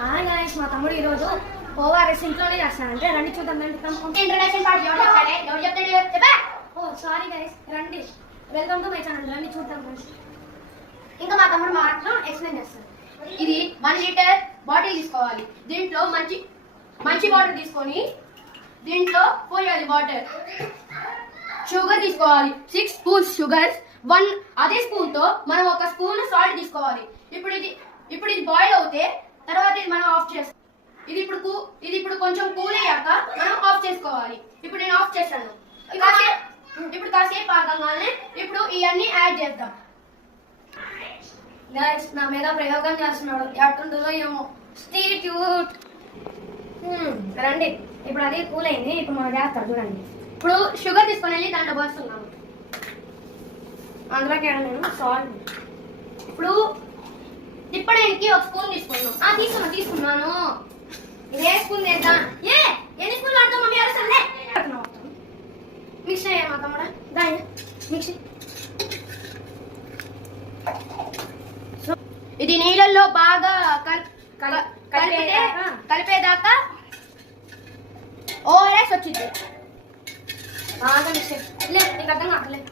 Hi guys, మా తమ్ముడు ఈరోజు ఓఆర్ఎస్ ఇంట్లోనే చేస్తానంటే రండి చూద్దాం. ఇంట్రడక్షన్ పార్ట్ ఎవరు చెప్తాడు? ఓ సారీ గైస్, రండి. Welcome to my channel. రండి చూద్దాం ఫ్రెండ్స్. ఇంకా మా తమ్ముడు మాత్రం ఎక్స్ప్లెయిన్ చేస్తాడు. ఇది 1 లీటర్ బాటిల్ తీసుకోవాలి. దీంట్లో మంచి వాటర్ తీసుకొని దీంట్లో పోయాలి వాటర్. షుగర్ తీసుకోవాలి 6 స్పూన్స్ షుగర్. అదే స్పూన్ తో మనం 1 స్పూన్ సాల్ట్ తీసుకోవాలి. ఇప్పుడు ఇది బాయిల్ అవుతే తర్వాత ఇది మనం ఆఫ్ చేస్తాం. ఇది ఇప్పుడు కొంచెం కూల్ అయ్యాక మనం ఆఫ్ చేసుకోవాలి. ఇప్పుడు నేను ఆఫ్ చేశాను. ఇప్పుడు కాసేపు ఆగంగానే ఇప్పుడు ఇవన్నీ యాడ్ చేద్దాం. గైస్, నా మీద ప్రయోగం చేస్తున్నాడు. ఎట్టుంటుందో ఏమో. స్టే ట్యూట్. రండి. ఇప్పుడు అది కూల్ అయింది. ఇప్పుడు మనం చేస్తాం చూడండి. ఇప్పుడు షుగర్ తీసుకొని వెళ్ళి దాంట్లో పోస్తున్నాము. అందులోకి నేను సాల్ట్. ఇప్పుడు తిప్పడానికి 1 స్పూన్ తీసుకున్నాం. తీసుకున్నాను. ఇదే స్పూన్ వేద్దాం. ఎన్ని స్పూన్లు ఆడతాం మమ్మీ? అరసలే మిక్స్ అయ్యా మా తమ్ముడు. దాని మిక్సీ. ఇది నీళ్ళల్లో బాగా కలిపేదాకా ఓఆర్ఎస్ వచ్చింది. బాగా మిక్స్. నీకు అర్థం కావట్లేదు.